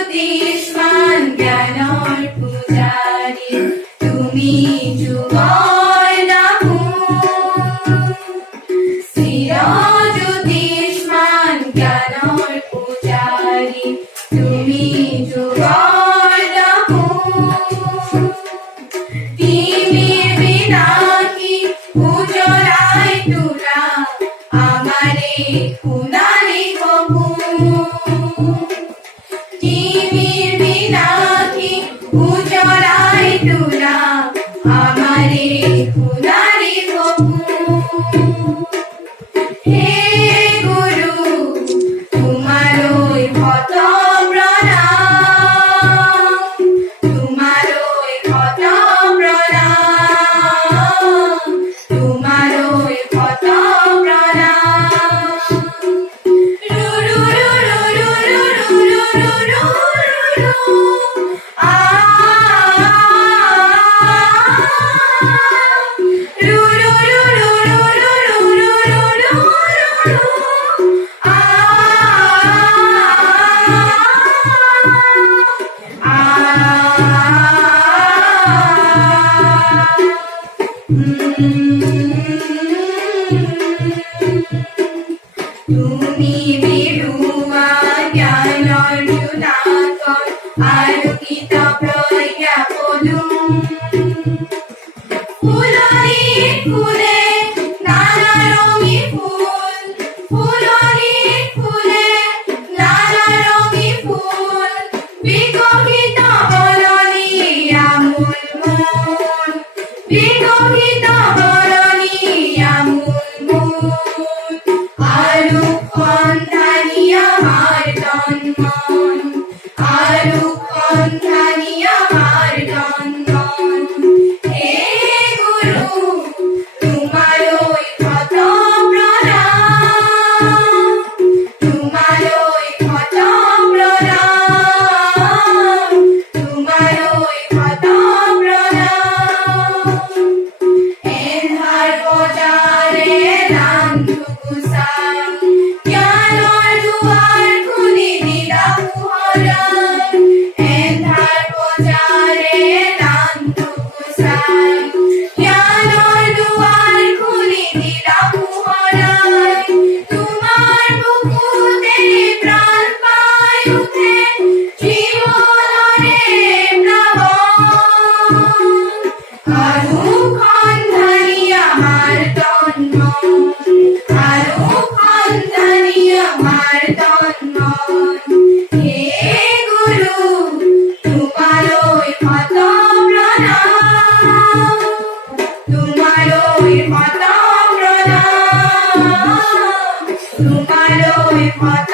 চিরজ্যোতিষ্মান জ্ঞানর পূজারি তুমি যুগল নামু। চিরজ্যোতিষ্মান জ্ঞানর পূজারি তুমি যুগল নামু। তিমির বিনা কি উজলায় তুলা আমারে কুনালি কবু। তিমির বিনা কি উজলায় তুলা আমারে কুনালি কবু। হে গুরু তোমারই ক্ষত প্রণাম, তোমারই ক্ষত প্রণাম, তোমারই ক্ষত প্রণাম। রু রু রু রু রু রু রু রু রু রু আ রু রু রু রু রু রু রু রু রু আ তুমি বিরুয়া জ্ঞান অর্জুনাকর আলোকিত প্রজ্ঞা পদুম। ফুলরি ফুলে নানা রঙি ফুল, ফুলরি ফুলে নানা রঙি ফুল, বিকশিত বরণী আমূল মন, বিকশিত বরণী আমূল মন। আলোক সন্ধানী আমার তন মন, আলোক সন্ধানী আমার তন মন। হে গুরু তোমারই ক্ষত প্রণাম, তোমারই ক্ষত প্রণাম, তোমারই ক্ষত প্রণাম। এন্ধার বজারে রান্ধু কুশাল, জ্ঞানর দুয়ার খুলি দিলা পোহরাল। এন্ধার বজারে রান্ধু কুশাল, জ্ঞানর দুয়ার খুলি দিলা পোহরাল। তোমার বুকুতে প্রাণ পায় উঠে জীবনরে প্লাবন। আলোক সন্ধানী আমার তন মন, আলোক সন্ধানী আমার তন মন। হে গুরু তোমারই ক্ষত প্রণাম, তোমারই ক্ষত প্রণাম, তোমারই ক্ষত